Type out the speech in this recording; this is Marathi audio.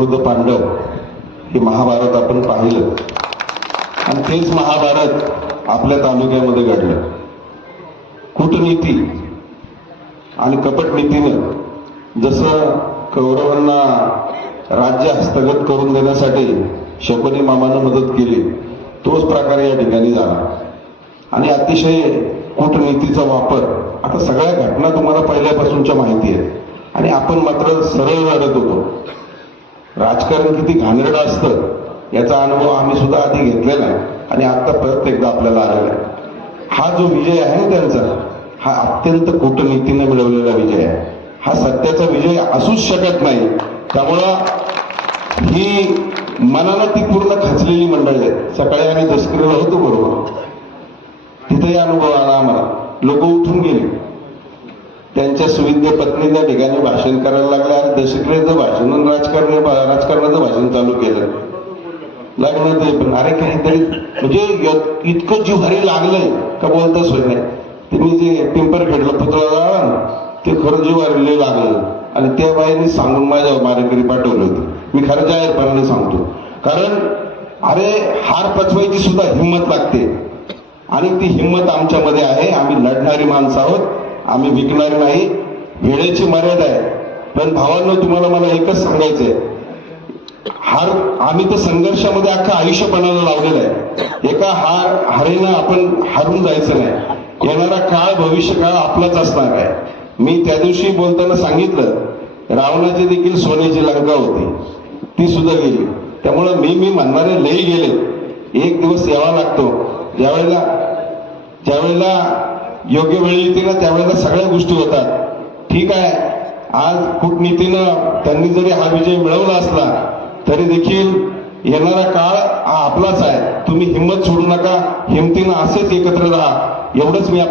विरुद्ध पांडव हे महाभारत आपण पाहिलं. आणि तेच महाभारत आपल्या तालुक्यामध्ये घडलं. कूटनीती आणि कपटनीतीनं जसं कौरवांना राज्य हस्तगत करून देण्यासाठी शकुनी मामानं मदत केली तोच प्रकार या ठिकाणी झाला. आणि अतिशय कूटनीतीचा वापर. आता सगळ्या घटना तुम्हाला पहिल्यापासूनच्या माहिती आहेत. आणि आपण मात्र सरळ लढत होतो. राजकारण किती घाणेरडं असतं याचा अनुभव आम्ही सुद्धा आधी घेतलेला आहे आणि आता परत एकदा आपल्याला आलेला आहे. हा जो विजय आहे ना त्यांचा हा अत्यंत कूटनीतीने मिळवलेला विजय आहे. हा सत्याचा विजय असूच शकत नाही. त्यामुळं ही मनाला ती पूर्ण खचलेली मंडळी आहेत. सकाळी आम्ही दसकरीला होतो बरोबर. तिथेही अनुभव आला आम्हाला. लोक उठून गेले. त्यांच्या सुविद्य पत्नी त्या ठिकाणी भाषण करायला लागल्या. आणि दशक्रियेचं भाषण राजकारण राजकारणाचं भाषण चालू केलं. लग्न ते पण. अरे काहीतरी म्हणजे इतकं जिव्हारी लागलंय का बोलताच सोय नाही. ते जे पिंपर खेळलं पुतळा ते खरं जिव्हारी लागलं. आणि त्या बाईने सांगून माझ्या मारेकरी पाठवलं होतं. मी खरं जाहीरपणाने सांगतो. कारण अरे हार पचवायची सुद्धा हिंमत लागते. आणि ती हिंमत आमच्यामध्ये आहे. आम्ही लढणारी माणसं आहोत. आम्ही विकणार नाही. वेळेची मर्यादा आहे. पण भावांना तुम्हाला मला एकच सांगायचंय. हार आम्ही तर संघर्षामध्ये अख्खा आयुष्य बनायला लावलेलं आहे. एका हार हारेनं आपण हारून जायचं नाही. येणारा काळ भविष्य काळ आपलाच असणार आहे. मी त्या दिवशी बोलताना सांगितलं रावणाची देखील सोन्याची लंका होती. ती सुद्धा गेली. त्यामुळं मी मी म्हणणारे लई गेले. एक दिवस यावा लागतो. ज्यावेळेला ज्यावेळेला योग्य वेळी येते ना त्यावेळेला सगळ्या गोष्टी होतात. ठीक आहे. आज कूटनीतीनं त्यांनी जरी हा विजय मिळवला असला तरी देखील येणारा काळ हा आपलाच आहे. तुम्ही हिंमत सोडू नका. हिमतीनं असेच एकत्र राहा. एवढंच मी आपल्या